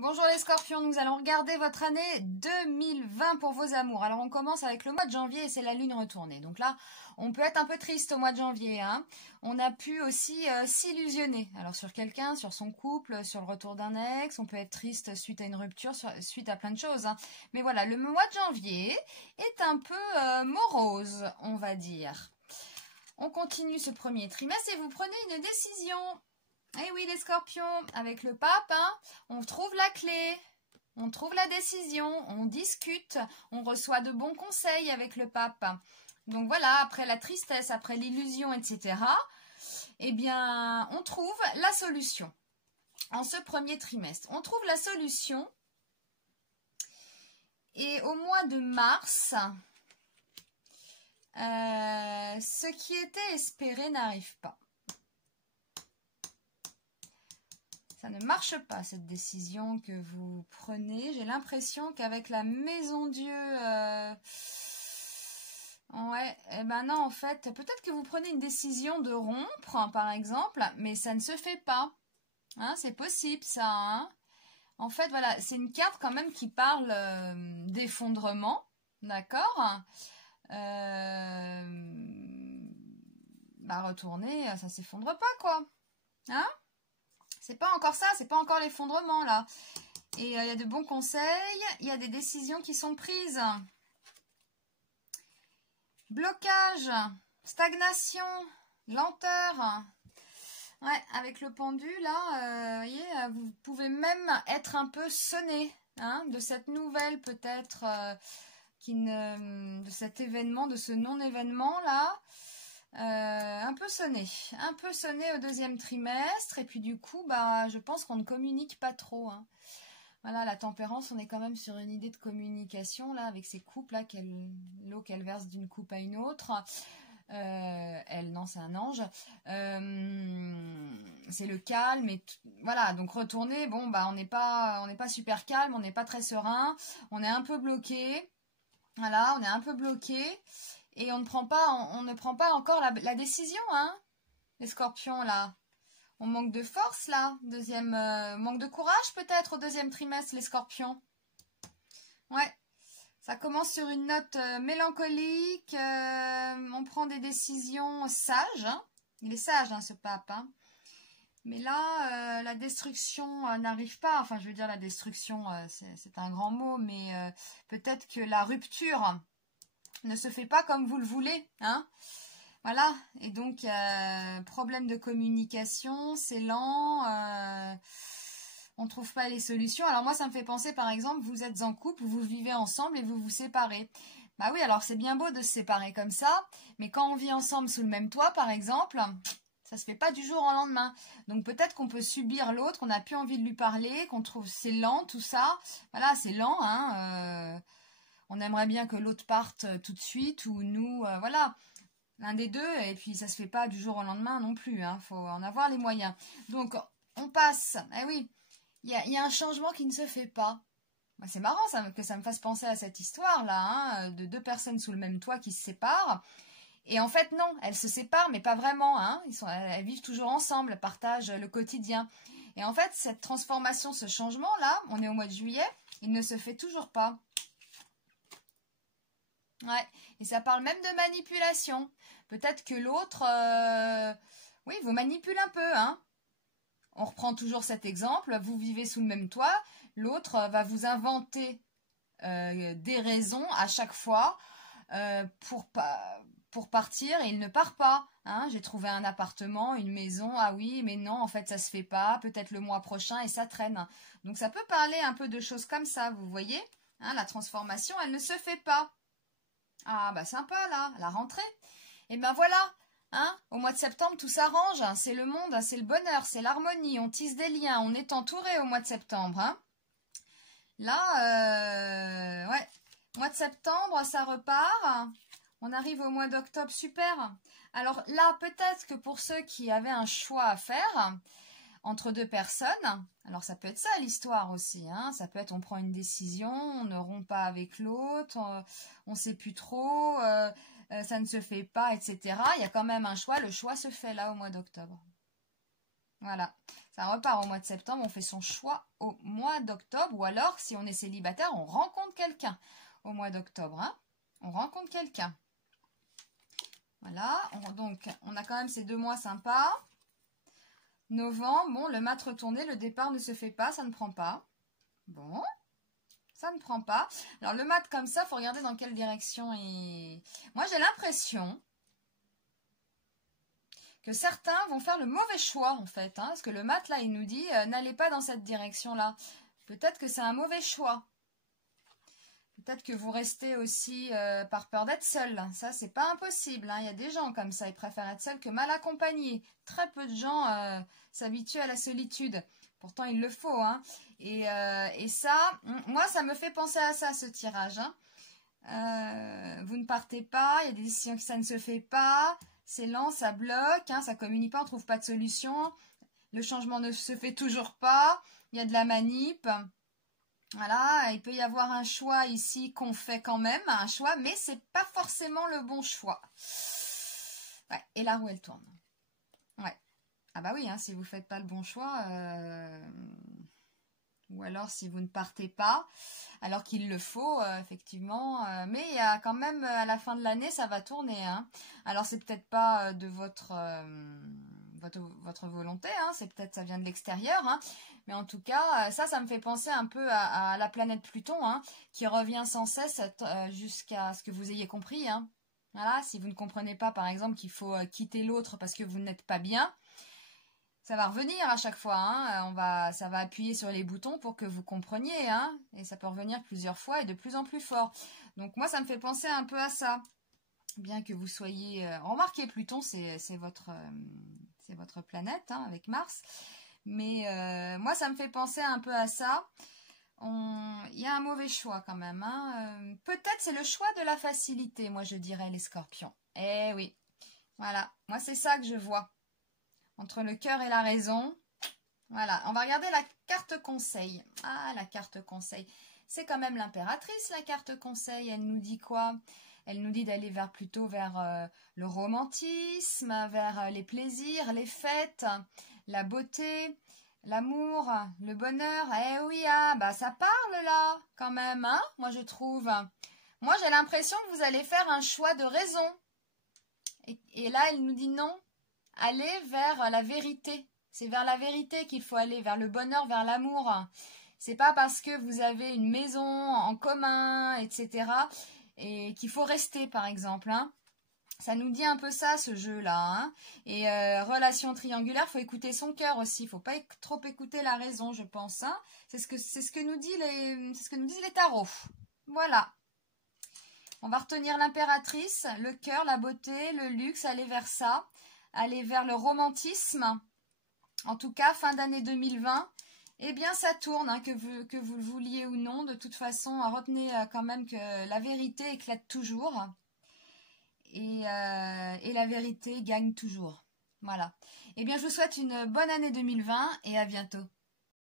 Bonjour les scorpions, nous allons regarder votre année 2020 pour vos amours. Alors on commence avec le mois de janvier et c'est la lune retournée. Donc là, on peut être un peu triste au mois de janvier. On a pu aussi s'illusionner. Alors sur quelqu'un, sur son couple, sur le retour d'un ex, on peut être triste suite à une rupture, suite à plein de choses. Mais voilà, le mois de janvier est un peu morose, on va dire. On continue ce premier trimestre et vous prenez une décision. Eh oui les scorpions, avec le pape, on trouve la clé, on trouve la décision, on discute, on reçoit de bons conseils avec le pape. Donc voilà, après la tristesse, après l'illusion, etc., eh bien, on trouve la solution. En ce premier trimestre, on trouve la solution. Et au mois de mars, ce qui était espéré n'arrive pas. Ça ne marche pas, cette décision que vous prenez. J'ai l'impression qu'avec la maison Dieu... Ouais, eh ben non, en fait, peut-être que vous prenez une décision de rompre, par exemple, mais ça ne se fait pas. C'est possible, ça. En fait, voilà, c'est une carte quand même qui parle d'effondrement, d'accord retourner, ça s'effondre pas, quoi. C'est pas encore ça, c'est pas encore l'effondrement là. Et il y a de bons conseils, il y a des décisions qui sont prises. Blocage, stagnation, lenteur. Ouais, avec le pendu là, vous voyez, vous pouvez même être un peu sonné de cette nouvelle peut-être, de cet événement, de ce non-événement là. Un peu sonné au deuxième trimestre et puis du coup je pense qu'on ne communique pas trop. Voilà, la tempérance, on est quand même sur une idée de communication là avec ces couples là, l'eau qu'elle verse d'une coupe à une autre. Elle, non, c'est un ange. C'est le calme et voilà, donc retourner, bon on n'est pas super calme, on n'est pas très serein, on est un peu bloqué. Voilà, on est un peu bloqué. Et on ne prend pas encore la décision, les scorpions, là. On manque de force, là. Manque de courage, peut-être, au deuxième trimestre, les scorpions. Ouais. Ça commence sur une note mélancolique. On prend des décisions sages. Il est sage, ce pape. Mais là, la destruction n'arrive pas. Enfin, je veux dire, la destruction, c'est un grand mot. Mais peut-être que la rupture... ne se fait pas comme vous le voulez, Voilà, et donc problème de communication, c'est lent, on ne trouve pas les solutions. Alors moi, ça me fait penser, par exemple, vous êtes en couple, vous vivez ensemble et vous vous séparez. Bah oui, alors c'est bien beau de se séparer comme ça, mais quand on vit ensemble sous le même toit, par exemple, ça se fait pas du jour au lendemain. Donc peut-être qu'on peut subir l'autre, qu'on n'a plus envie de lui parler, qu'on trouve c'est lent, tout ça. Voilà, c'est lent, on aimerait bien que l'autre parte tout de suite ou nous, voilà, l'un des deux. Et puis, ça se fait pas du jour au lendemain non plus. Faut en avoir les moyens. Donc, on passe. Eh oui, il y a un changement qui ne se fait pas. C'est marrant que ça me fasse penser à cette histoire-là, de deux personnes sous le même toit qui se séparent. Et en fait, non, elles se séparent, mais pas vraiment. Elles vivent toujours ensemble, partagent le quotidien. Et en fait, cette transformation, ce changement-là, on est au mois de juillet, il ne se fait toujours pas. Ouais, et ça parle même de manipulation. Peut-être que l'autre, oui, vous manipule un peu, On reprend toujours cet exemple, vous vivez sous le même toit, l'autre va vous inventer des raisons à chaque fois pour partir et il ne part pas. J'ai trouvé un appartement, une maison, ah oui, mais non, en fait, ça se fait pas, peut-être le mois prochain et ça traîne. Donc ça peut parler un peu de choses comme ça, vous voyez, la transformation, elle ne se fait pas. Ah bah sympa là, la rentrée. Et ben voilà, au mois de septembre tout s'arrange, c'est le monde, c'est le bonheur, c'est l'harmonie, on tisse des liens, on est entouré au mois de septembre. Là, ouais, mois de septembre ça repart, on arrive au mois d'octobre, super. Alors là, peut-être que pour ceux qui avaient un choix à faire entre deux personnes, alors ça peut être ça l'histoire aussi, ça peut être on prend une décision, on ne rompt pas avec l'autre, on ne sait plus trop, ça ne se fait pas, etc. Il y a quand même un choix, le choix se fait là au mois d'octobre. Voilà. Ça repart au mois de septembre, on fait son choix au mois d'octobre. Ou alors, si on est célibataire, on rencontre quelqu'un au mois d'octobre. Hein. On rencontre quelqu'un. Voilà, donc on a quand même ces 2 mois sympas. Novembre, bon, le mat retourné, le départ ne se fait pas, ça ne prend pas. Bon, ça ne prend pas. Alors le mat comme ça, il faut regarder dans quelle direction il... Moi j'ai l'impression que certains vont faire le mauvais choix en fait. Hein, parce que le mat là, il nous dit n'allez pas dans cette direction-là. Peut-être que c'est un mauvais choix. Peut-être que vous restez aussi par peur d'être seul. Ça, c'est pas impossible. Hein. Il y a des gens comme ça, ils préfèrent être seuls que mal accompagnés. Très peu de gens s'habituent à la solitude. Pourtant, il le faut. Hein. Et ça, moi, ça me fait penser à ça, ce tirage. Hein. Vous ne partez pas, il y a des décisions que ça ne se fait pas. C'est lent, ça bloque, hein, ça communique pas, on ne trouve pas de solution. Le changement ne se fait toujours pas. Il y a de la manip. Voilà, il peut y avoir un choix ici qu'on fait quand même, un choix, mais c'est pas forcément le bon choix. Ouais, et la roue elle tourne. Ouais. Ah bah oui, hein, si vous faites pas le bon choix, ou alors si vous ne partez pas, alors qu'il le faut, effectivement. Mais il y a quand même, à la fin de l'année, ça va tourner. Hein. Alors c'est peut-être pas de votre volonté, hein, c'est peut-être ça vient de l'extérieur, hein, mais en tout cas, ça me fait penser un peu à la planète Pluton, hein, qui revient sans cesse jusqu'à ce que vous ayez compris. Hein. Voilà, si vous ne comprenez pas, par exemple, qu'il faut quitter l'autre parce que vous n'êtes pas bien, ça va revenir à chaque fois. Hein, ça va appuyer sur les boutons pour que vous compreniez, hein, et ça peut revenir plusieurs fois et de plus en plus fort. Donc moi, ça me fait penser un peu à ça. Bien que vous soyez... remarquez, Pluton, c'est votre planète, hein, avec Mars. Mais moi, ça me fait penser un peu à ça. Il y a un mauvais choix quand même. Hein. Peut-être c'est le choix de la facilité, moi, je dirais, les scorpions. Eh oui, voilà. Moi, c'est ça que je vois. Entre le cœur et la raison. Voilà, on va regarder la carte conseil. Ah, la carte conseil. C'est quand même l'impératrice, la carte conseil. Elle nous dit quoi ? Elle nous dit d'aller plutôt vers le romantisme, vers les plaisirs, les fêtes, la beauté, l'amour, le bonheur. Eh oui, ah, bah ça parle là, quand même, hein, moi je trouve. Moi j'ai l'impression que vous allez faire un choix de raison. Et là, elle nous dit non, allez vers la vérité. C'est vers la vérité qu'il faut aller, vers le bonheur, vers l'amour. C'est pas parce que vous avez une maison en commun, etc., et qu'il faut rester, par exemple. Hein. Ça nous dit un peu ça, ce jeu-là. Hein. Et relation triangulaire, il faut écouter son cœur aussi. Il ne faut pas trop écouter la raison, je pense. Hein. C'est ce que nous disent les tarots. Voilà. On va retenir l'impératrice, le cœur, la beauté, le luxe, aller vers ça. Aller vers le romantisme. En tout cas, fin d'année 2020. Eh bien, ça tourne, hein, que vous le vouliez ou non. De toute façon, retenez quand même que la vérité éclate toujours. Et la vérité gagne toujours. Voilà. Eh bien, je vous souhaite une bonne année 2020 et à bientôt.